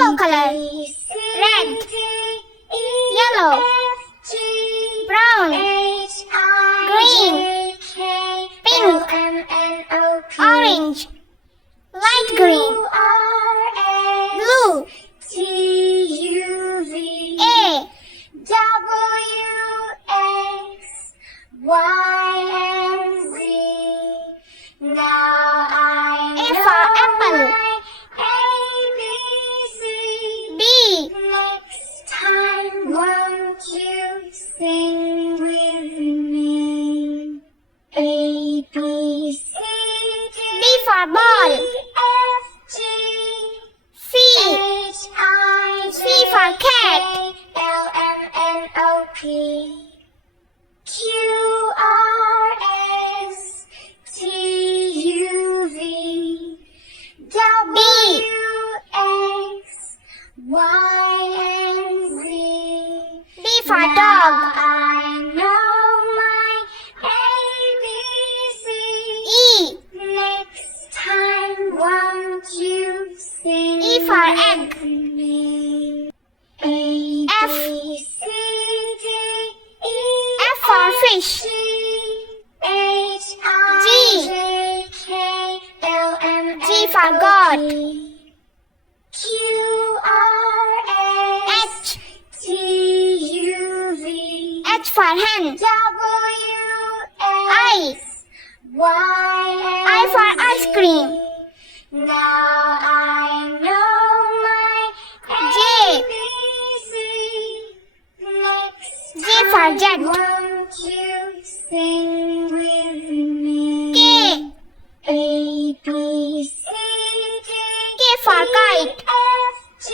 rainbow color. Red, yellow, brown, green, pink, orange, light green, blue, A, A for apple, B, Won't you sing with me? A, B, C, D, B for ball, F, G, C, H, I, C for cat, L, M, N, O, P, Q, R, S, T, U, V, W, X, Y, and Z. D for dog, I know my ABC. E, Next time, won't you sing E for egg, with me? A, F, B, C, D, E, F for fish, G, H, I, J, K, L, M, G for God, Q, R, S, H, T, U, V, H for hen, W, I, X, Y, I for ice cream, now I know my J, ABC. Next J for jet, won't you sing with me? K, A, B, C, D, K for kite, F, G,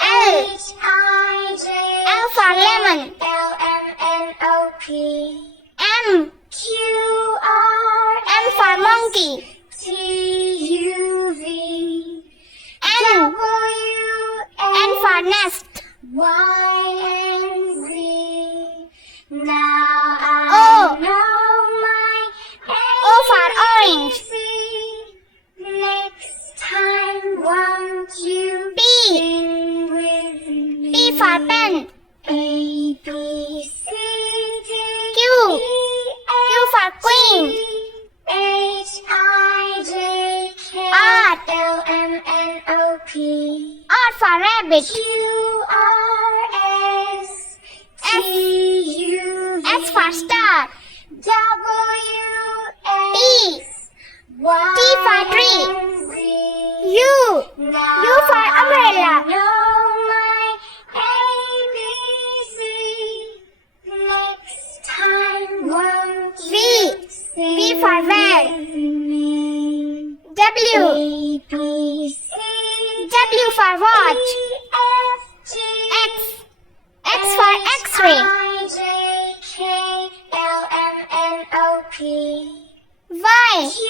L, H, I, J, L for lemon, L, M, N, O, P, M, Q, R, M for monkey, T, U, V, N, W, N for nest, Y, and Z. Now I O, know my O for orange, ABC. Next time, won't you P, sing with me? P for pen, A, B, C, D, Q, E, Q for queen, H, I, J, K, R, L, M, N, O, P, R for rabbit, Q, R, S, T, U, V, S for star, W, T, X, Y, T for tree, and Z. U, Now U for umbrella, I know my ABC. Next time, won't V, you sing V for van, with me? W, A, B, C, W for watch, E, F, G, X, X for x-ray, I, J, K, L, M, N, O, P, Y, Q,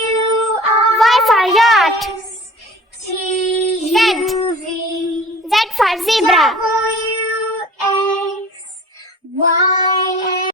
Y for yacht, R, S, T, U, V, Z for zebra, W, X, Y,